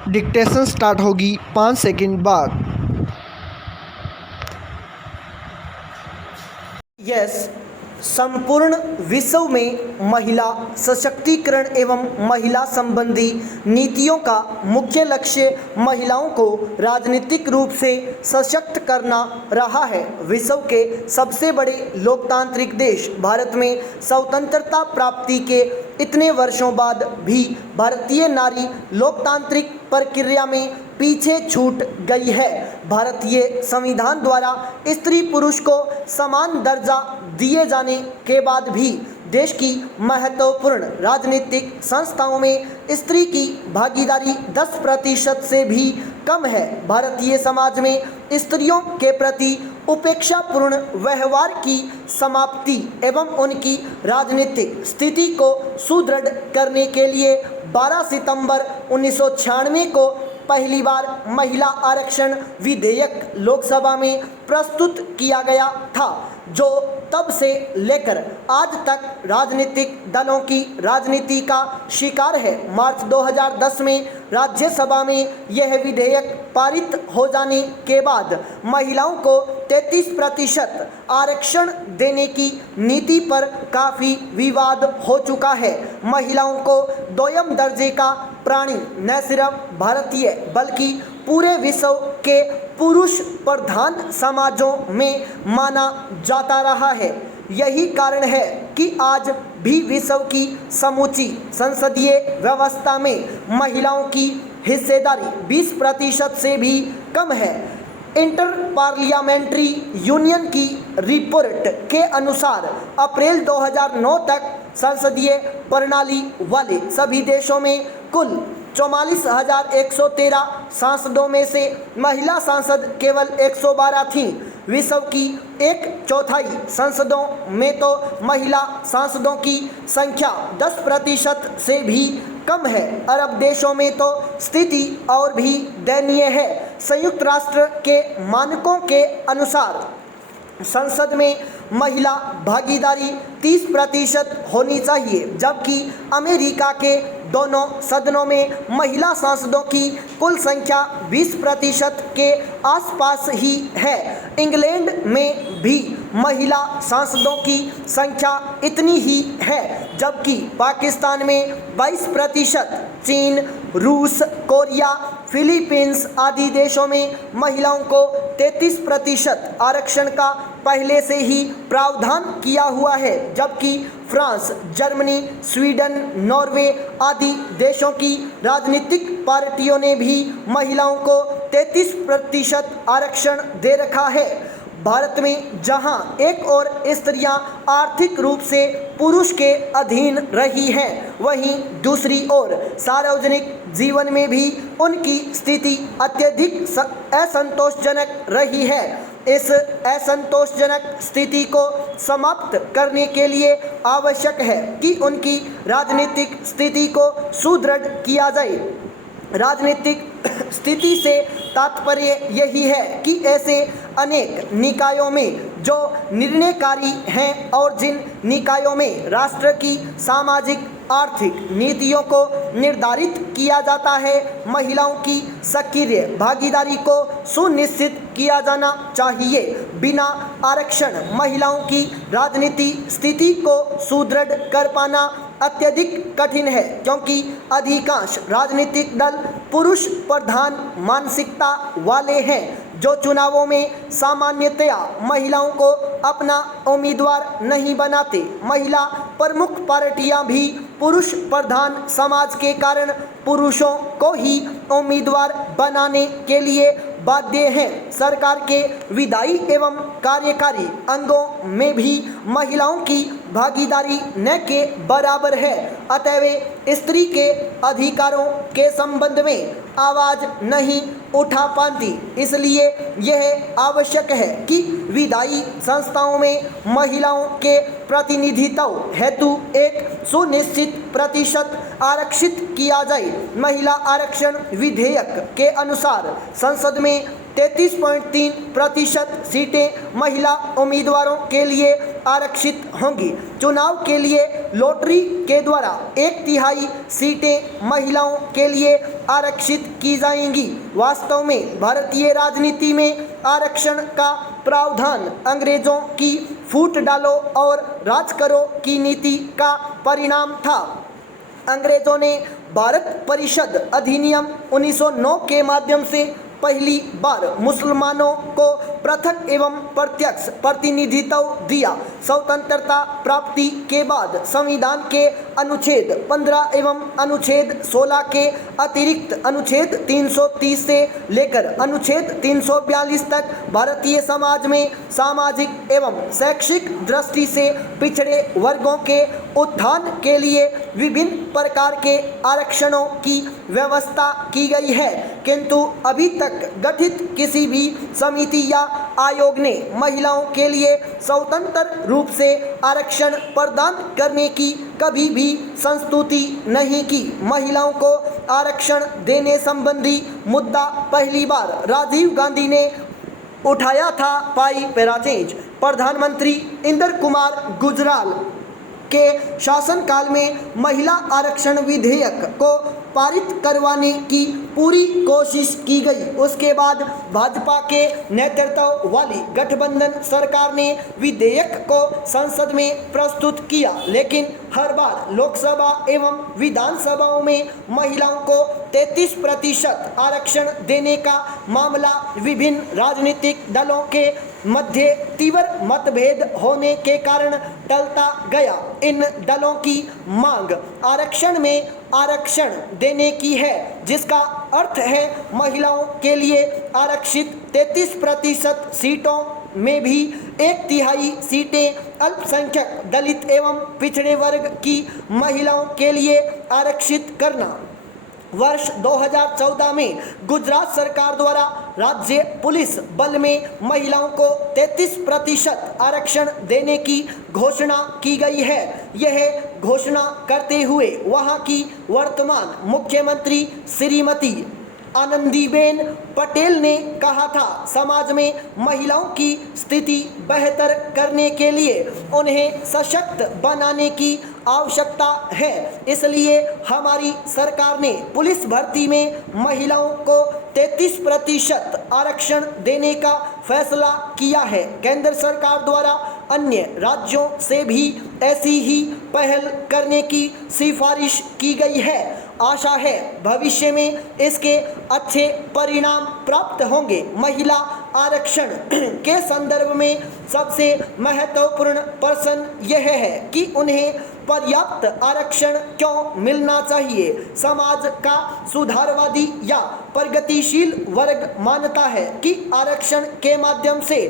Dictation start होगी 5 second बाद। Yes, संपूर्ण विश्व में महिला सशक्तिकरण एवं महिला संबंधी नीतियों का मुख्य लक्ष्य महिलाओं को राजनीतिक रूप से सशक्त करना रहा है। विश्व के सबसे बड़े लोकतांत्रिक देश भारत में स्वतंत्रता प्राप्ति के इतने वर्षों बाद भी भारतीय नारी लोकतांत्रिक प्रक्रिया में पीछे छूट गई है। भारतीय संविधान द्वारा स्त्री पुरुष को समान दर्जा दिए जाने के बाद भी देश की महत्वपूर्ण राजनीतिक संस्थाओं में स्त्री की भागीदारी 10% से भी कम है। भारतीय समाज में स्त्रियों के प्रति उपेक्षापूर्ण व्यवहार की समाप्ति एवं उनकी राजनीतिक स्थिति को सुदृढ़ करने के लिए 12 सितंबर 1996 को पहली बार महिला आरक्षण विधेयक लोकसभा में प्रस्तुत किया गया था, जो तब से लेकर आज तक राजनीतिक दलों की राजनीति का शिकार है। मार्च 2010 में राज्यसभा में यह विधेयक पारित हो जाने के बाद महिलाओं को 33% आरक्षण देने की नीति पर काफ़ी विवाद हो चुका है। महिलाओं को दोयम दर्जे का प्राणी न सिर्फ भारतीय बल्कि पूरे विश्व के पुरुष प्रधान समाजों में माना जाता रहा है। यही कारण है कि आज भी विश्व की समूची संसदीय व्यवस्था में महिलाओं की हिस्सेदारी 20% से भी कम है। इंटर पार्लियामेंट्री यूनियन की रिपोर्ट के अनुसार अप्रैल 2009 तक संसदीय प्रणाली वाले सभी देशों में कुल 44,113 सांसदों में से महिला सांसद केवल 112 थीं। विश्व की 1/4 संसदों में तो महिला सांसदों की संख्या 10% से भी कम है। अरब देशों में तो स्थिति और भी दयनीय है। संयुक्त राष्ट्र के मानकों के अनुसार संसद में महिला भागीदारी 30% होनी चाहिए, जबकि अमेरिका के दोनों सदनों में महिला सांसदों की कुल संख्या 20% के आसपास ही है। इंग्लैंड में भी महिला सांसदों की संख्या इतनी ही है, जबकि पाकिस्तान में 22%, चीन, रूस, कोरिया, फिलीपींस आदि देशों में महिलाओं को 33% आरक्षण का पहले से ही प्रावधान किया हुआ है, जबकि फ्रांस, जर्मनी, स्वीडन, नॉर्वे आदि देशों की राजनीतिक पार्टियों ने भी महिलाओं को 33% आरक्षण दे रखा है। भारत में जहां एक ओर स्त्रियां आर्थिक रूप से पुरुष के अधीन रही हैं, वहीं दूसरी ओर सार्वजनिक जीवन में भी उनकी स्थिति अत्यधिक असंतोषजनक रही है। इस असंतोषजनक स्थिति को समाप्त करने के लिए आवश्यक है कि उनकी राजनीतिक स्थिति को सुदृढ़ किया जाए। राजनीतिक स्थिति से तात्पर्य यही है कि ऐसे अनेक निकायों में जो निर्णयकारी हैं और जिन निकायों में राष्ट्र की सामाजिक आर्थिक नीतियों को निर्धारित किया जाता है, महिलाओं की सक्रिय भागीदारी को सुनिश्चित किया जाना चाहिए। बिना आरक्षण महिलाओं की राजनीति स्थिति को सुदृढ़ कर पाना अत्यधिक कठिन है, क्योंकि अधिकांश राजनीतिक दल पुरुष प्रधान मानसिकता वाले हैं, जो चुनावों में सामान्यतया महिलाओं को अपना उम्मीदवार नहीं बनाते। महिला प्रमुख पार्टियां भी पुरुष प्रधान समाज के कारण पुरुषों को ही उम्मीदवार बनाने के लिए बाध्य हैं। सरकार के विधायी एवं कार्यकारी अंगों में भी महिलाओं की भागीदारी न के बराबर है। अतएव स्त्री के अधिकारों के संबंध में आवाज़ नहीं उठा पाती। इसलिए यह आवश्यक है कि विधायी संस्थाओं में महिलाओं के प्रतिनिधित्व हेतु एक सुनिश्चित प्रतिशत आरक्षित किया जाए। महिला आरक्षण विधेयक के अनुसार संसद में 33.3% सीटें महिला उम्मीदवारों के लिए आरक्षित होंगी। चुनाव के लिए लॉटरी के द्वारा 1/3 सीटें महिलाओं के लिए आरक्षित की जाएंगी। वास्तव में भारतीय राजनीति में आरक्षण का प्रावधान अंग्रेजों की फूट डालो और राज करो की नीति का परिणाम था। अंग्रेजों ने भारत परिषद अधिनियम 1909 के माध्यम से पहली बार मुसलमानों को पृथक एवं प्रत्यक्ष प्रतिनिधित्व दिया। स्वतंत्रता प्राप्ति के बाद संविधान के अनुच्छेद 15 एवं अनुच्छेद 16 के अतिरिक्त अनुच्छेद 330 से लेकर अनुच्छेद 342 तक भारतीय समाज में सामाजिक एवं शैक्षिक दृष्टि से पिछड़े वर्गों के उत्थान के लिए विभिन्न प्रकार के आरक्षणों की व्यवस्था की गई है, किंतु अभी तक गठित किसी भी समिति या आयोग ने महिलाओं के लिए स्वतंत्र रूप से आरक्षण प्रदान करने की कभी भी संस्तुति नहीं की। महिलाओं को आरक्षण देने संबंधी मुद्दा पहली बार राजीव गांधी ने उठाया था। पाई पैराचेंज प्रधानमंत्री इंदिरा कुमार गुजराल के शासनकाल में महिला आरक्षण विधेयक को पारित करवाने की पूरी कोशिश की गई। उसके बाद भाजपा के नेतृत्व वाली गठबंधन सरकार ने विधेयक को संसद में प्रस्तुत किया, लेकिन हर बार लोकसभा एवं विधानसभाओं में महिलाओं को 33% आरक्षण देने का मामला विभिन्न राजनीतिक दलों के मध्य तीव्र मतभेद होने के कारण टलता गया। इन दलों की मांग आरक्षण में आरक्षण देने की है, जिसका अर्थ है महिलाओं के लिए आरक्षित 33% सीटों में भी 1/3 सीटें अल्पसंख्यक दलित एवं पिछड़े वर्ग की महिलाओं के लिए आरक्षित करना। वर्ष 2014 में गुजरात सरकार द्वारा राज्य पुलिस बल में महिलाओं को 33% आरक्षण देने की घोषणा की गई है। यह घोषणा करते हुए वहां की वर्तमान मुख्यमंत्री श्रीमती आनंदीबेन पटेल ने कहा था, समाज में महिलाओं की स्थिति बेहतर करने के लिए उन्हें सशक्त बनाने की आवश्यकता है। इसलिए हमारी सरकार ने पुलिस भर्ती में महिलाओं को 33% आरक्षण देने का फैसला किया है। केंद्र सरकार द्वारा अन्य राज्यों से भी ऐसी ही पहल करने की सिफारिश की गई है। आशा है भविष्य में इसके अच्छे परिणाम प्राप्त होंगे। महिला आरक्षण के संदर्भ में सबसे महत्वपूर्ण प्रश्न यह है कि उन्हें पर्याप्त आरक्षण क्यों मिलना चाहिए। समाज का सुधारवादी या प्रगतिशील वर्ग मानता है कि आरक्षण के माध्यम से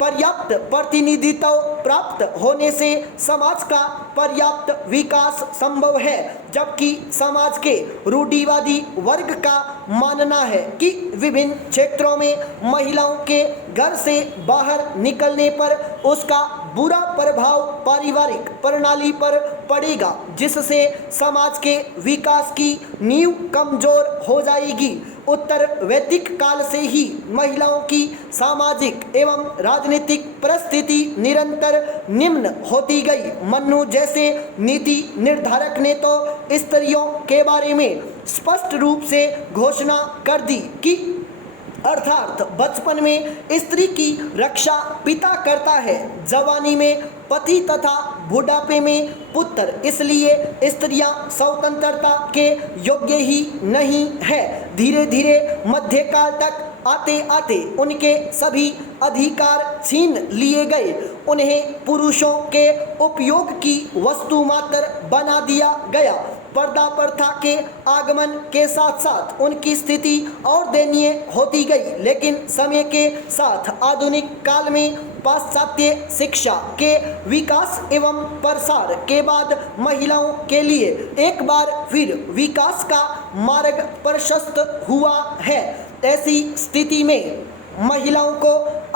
पर्याप्त प्रतिनिधित्व प्राप्त होने से समाज का पर्याप्त विकास संभव है, जबकि समाज के रूढ़िवादी वर्ग का मानना है कि विभिन्न क्षेत्रों में महिलाओं के घर से बाहर निकलने पर उसका बुरा प्रभाव पारिवारिक प्रणाली पर पड़ेगा, जिससे समाज के विकास की नींव कमजोर हो जाएगी। उत्तर वैदिक काल से ही महिलाओं की सामाजिक एवं राजनीतिक परिस्थिति निरंतर निम्न होती गई। मनु जैसे नीति निर्धारक ने तो स्त्रियों के बारे में स्पष्ट रूप से घोषणा कर दी कि अर्थात बचपन में स्त्री की रक्षा पिता करता है, जवानी में पति तथा बुढ़ापे में पुत्र। इसलिए स्त्रियां स्वतंत्रता के योग्य ही नहीं है। धीरे धीरे मध्यकाल तक आते आते उनके सभी अधिकार छीन लिए गए। उन्हें पुरुषों के उपयोग की वस्तु मात्र बना दिया गया। पर्दा प्रथा के आगमन के साथ साथ उनकी स्थिति और दयनीय होती गई। लेकिन समय के साथ आधुनिक काल में पाश्चात्य शिक्षा के विकास एवं प्रसार के बाद महिलाओं के लिए एक बार फिर विकास का मार्ग प्रशस्त हुआ है। ऐसी स्थिति में महिलाओं को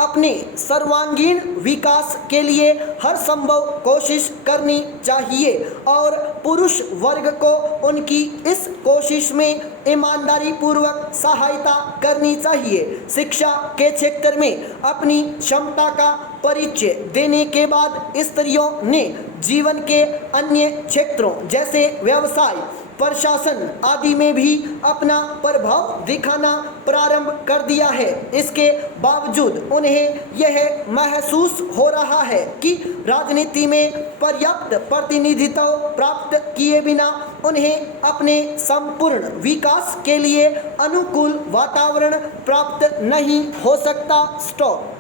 अपने सर्वांगीण विकास के लिए हर संभव कोशिश करनी चाहिए और पुरुष वर्ग को उनकी इस कोशिश में ईमानदारी पूर्वक सहायता करनी चाहिए। शिक्षा के क्षेत्र में अपनी क्षमता का परिचय देने के बाद स्त्रियों ने जीवन के अन्य क्षेत्रों जैसे व्यवसाय, प्रशासन आदि में भी अपना प्रभाव दिखाना प्रारंभ कर दिया है। इसके बावजूद उन्हें यह महसूस हो रहा है कि राजनीति में पर्याप्त प्रतिनिधित्व प्राप्त किए बिना उन्हें अपने संपूर्ण विकास के लिए अनुकूल वातावरण प्राप्त नहीं हो सकता। स्टॉप।